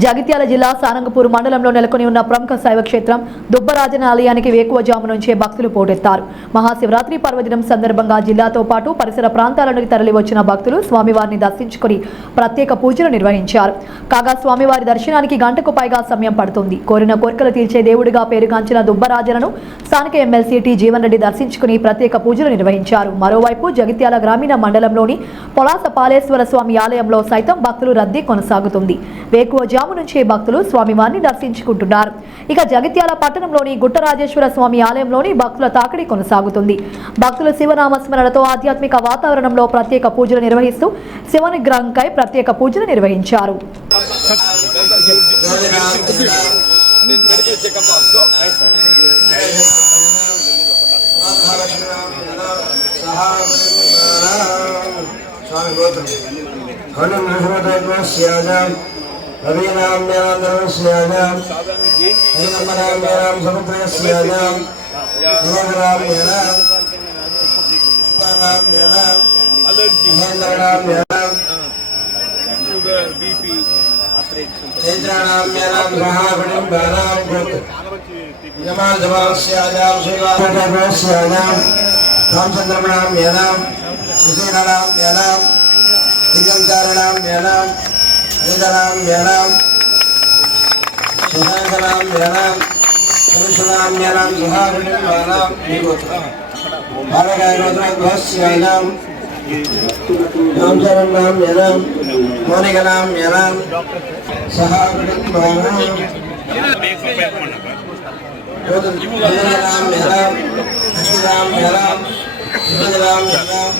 జగిత్యాల జిల్లా సారంగపూర్ మండలంలో నెలకొని ఉన్న ప్రముఖ శైవ క్షేత్రం దుబ్బరాజన ఆలయానికి వేకువజాము నుంచే భక్తులు పోటెత్తారు. మహాశివరాత్రి పర్వదినం సందర్భంగా జిల్లాతో పాటు పరిసర ప్రాంతాల నుండి తరలివచ్చిన భక్తులు స్వామివారిని దర్శించుకుని ప్రత్యేక పూజలు నిర్వహించారు. కాగా స్వామివారి దర్శనానికి గంటకు పైగా సమయం పడుతుంది. కోరిన కోరికలు తీర్చే దేవుడిగా పేరుగాంచిన దుబ్బరాజనను స్థానిక ఎమ్మెల్సీ టి జీవన్ రెడ్డి దర్శించుకుని ప్రత్యేక పూజలు నిర్వహించారు. మరోవైపు జగిత్యాల గ్రామీణ మండలంలోని పొలాస పాలేశ్వర స్వామి ఆలయంలో సైతం భక్తులు రద్దీ కొనసాగుతుంది. వేకువజాము నుంచి భక్తులు స్వామివారిని దర్శించుకుంటున్నారు. ఇక జగిత్యాల పట్టణంలోని గుట్టరాజేశ్వర స్వామి ఆలయంలోని భక్తుల తాకిడి కొనసాగుతుంది. భక్తులు శివనామస్మరణతో ఆధ్యాత్మిక వాతావరణంలో ప్రత్యేక పూజలు నిర్వహిస్తూ శివనిగ్రహంకై ప్రత్యేక పూజలు నిర్వహించారు. रवीनाम मेराम श्याजाम हेमनाम मेराम समुद्र श्याजाम योगराम मेराम नाम मेराम हेंद्रनाम मेराम शुगर बीपी चैत्रानाम मेराम महागणिम बाराम गुप्त जमाल जमाल श्याजाम शिवानंद श्याजाम रामचंद्रनाम मेराम विजयनाम मेराम दिगंकारनाम मेराम वेदनाम मेराम सुधाकराम मेराम पुरुषनाम मेराम सुहागणिम मेराम निगोत्र बालगाय गोत्रभस्यानाम रामचरणनाम मेराम मोनिकनाम मेराम सहागणिम मेराम वेदनाम मेराम लक्ष्मीनाम मेराम सुभद्राम मेराम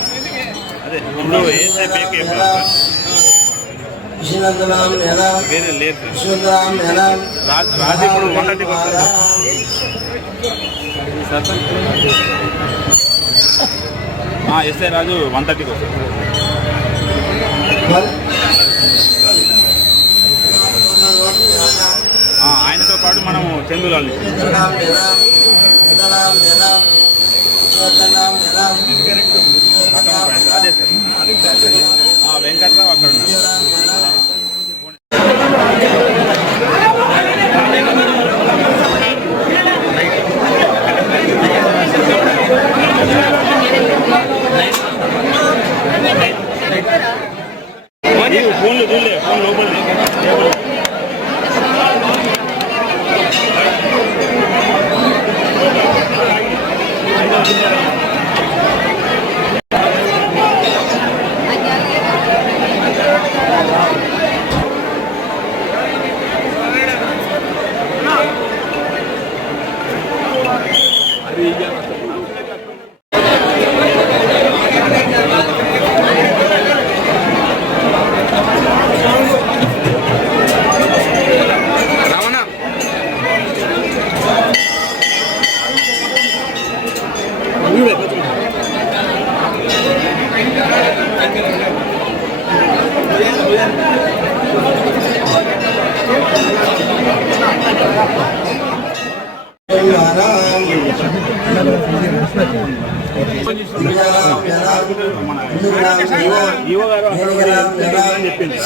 श्रीनंदनाम मेराम सुंदराम मेराम राजीपुर 130 हां एसए राजू 130 को हां ఆయనతో పాటు మనము చందులాల్ని నామ मेराम నామ मेराम చందనామ मेराम అదే సార్ ఆ వెంకటరావు అక్కడ ఉన్నారు. ఫోన్లు చూడలే ఫోన్ లోపల ఈవో గారు చెప్పింది.